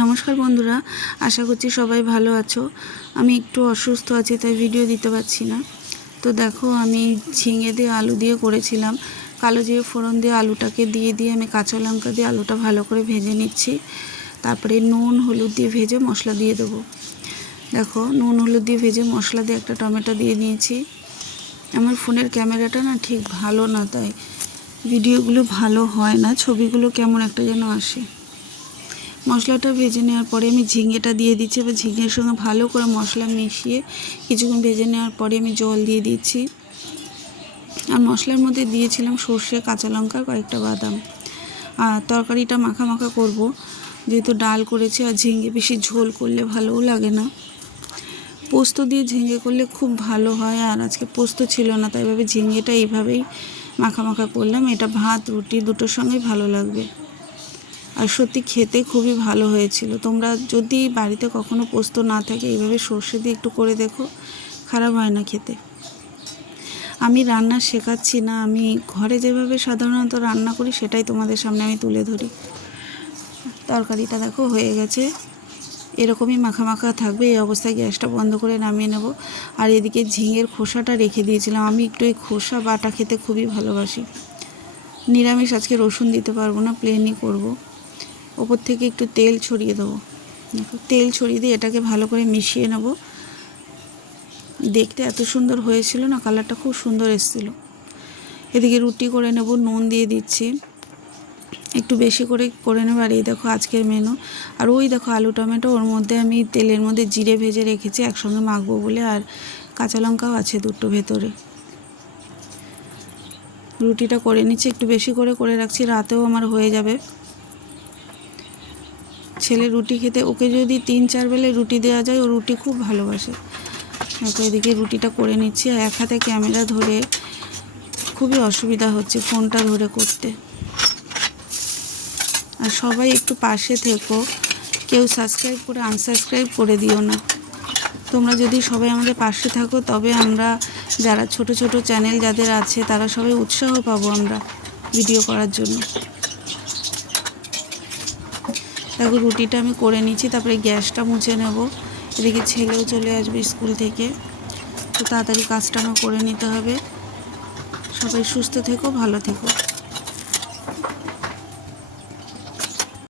নমস্কার বন্ধুরা, আশা করছি সবাই ভালো আছো। আমি একটু অসুস্থ আছি, তাই ভিডিও দিতে পারছি না। তো দেখো, আমি ঝিঙে দিয়ে আলু দিয়ে করেছিলাম। কালো জিরে ফোড়ন দিয়ে আলুটাকে দিয়ে দিয়ে আমি কাঁচা লঙ্কা দিয়ে আলুটা ভালো করে ভেজে নিচ্ছি। তারপরে নুন, হলুদ দিয়ে ভেজে মশলা দিয়ে দেবো। দেখো, নুন, হলুদ দিয়ে ভেজে মশলা দিয়ে একটা টমেটো দিয়ে নিয়েছি। আমার ফোনের ক্যামেরাটা না ঠিক ভালো না, তাই ভিডিওগুলো ভালো হয় না, ছবিগুলো কেমন একটা যেন আসে। মশলাটা ভেজে নেওয়ার পরে আমি ঝিঙেটা দিয়ে দিচ্ছি। এবার ঝিঙের সঙ্গে ভালো করে মশলা মিশিয়ে কিছুক্ষণ ভেজে নেওয়ার পরে আমি জল দিয়ে দিচ্ছি। আর মশলার মধ্যে দিয়েছিলাম সর্ষে, কাঁচা লঙ্কা, কয়েকটা বাদাম। আর তরকারিটা মাখা মাখা করব। যেহেতু ডাল করেছি আর ঝিঙে বেশি ঝোল করলে ভালোও লাগে না। পোস্ত দিয়ে ঝিঙে করলে খুব ভালো হয় আর আজকে পোস্ত ছিল না, তাই ভাবে ঝিঙেটা এইভাবেই মাখা মাখা করলাম। এটা ভাত, রুটি দুটোর সঙ্গেই ভালো লাগবে। আর সত্যি খেতে খুবই ভালো হয়েছিল। তোমরা যদি বাড়িতে কখনো পোস্ত না থাকে, এইভাবে সর্ষে দিয়ে একটু করে দেখো, খারাপ হয় না খেতে। আমি রান্না শেখাচ্ছি না, আমি ঘরে যেভাবে সাধারণত রান্না করি, সেটাই তোমাদের সামনে আমি তুলে ধরি। তরকারিটা দেখো হয়ে গেছে। এরকমই মাখা মাখা থাকবে, এই অবস্থায় গ্যাসটা বন্ধ করে নামিয়ে নেব। আর এদিকে ঝিঙের খোসাটা রেখে দিয়েছিলাম। আমি একটু এই খোসা বাটা খেতে খুবই ভালোবাসি। নিরামিষ আজকে রসুন দিতে পারব না প্লেনই করব। ওপর থেকে একটু তেল ছড়িয়ে দেবো। দেখো, তেল ছড়িয়ে দিয়ে এটাকে ভালো করে মিশিয়ে নেব। দেখতে এত সুন্দর হয়েছিল না, কালারটা খুব সুন্দর এসেছিল। এদিকে রুটি করে নেব, নুন দিয়ে দিচ্ছি। একটু বেশি করে করে নেব, আর এই দেখো আজকের মেনু আর ওই দেখো আলু টমেটো, ওর মধ্যে আমি তেলের মধ্যে জিরে ভেজে রেখেছি, একসঙ্গে মাখবো বলে, আর কাঁচা লঙ্কাও আছে দুটো ভেতরে। রুটিটা করে নিচ্ছি, একটু বেশি করে করে রাখছি, রাতেও আমার হয়ে যাবে। ছেলে রুটি খেতে, ওকে যদি তিন, চার বেলে রুটি দেওয়া যায়, ও রুটি খুব ভালোবাসে। দেখো এদিকে রুটিটা করে নিচ্ছি, আর এক হাতে ক্যামেরা ধরে খুবই অসুবিধা হচ্ছে ফোনটা ধরে করতে। আর সবাই একটু পাশে থেকো, কেউ সাবস্ক্রাইব করে, আনসাবস্ক্রাইব করে দিও না। তোমরা যদি সবাই আমাদের পাশে থাকো, তবে আমরা যারা ছোট ছোট চ্যানেল যাদের আছে, তারা সবাই উৎসাহ পাবো আমরা ভিডিও করার জন্য। দেখো, রুটিটা আমি করে নিচ্ছি, তারপরে গ্যাসটা মুছে নেব। এদিকে ছেলেও চলে আসবে স্কুল থেকে। তো তাড়াতাড়ি কাজটা আমার করে নিতে হবে। সবাই সুস্থ থেকো, ভালো থেকো।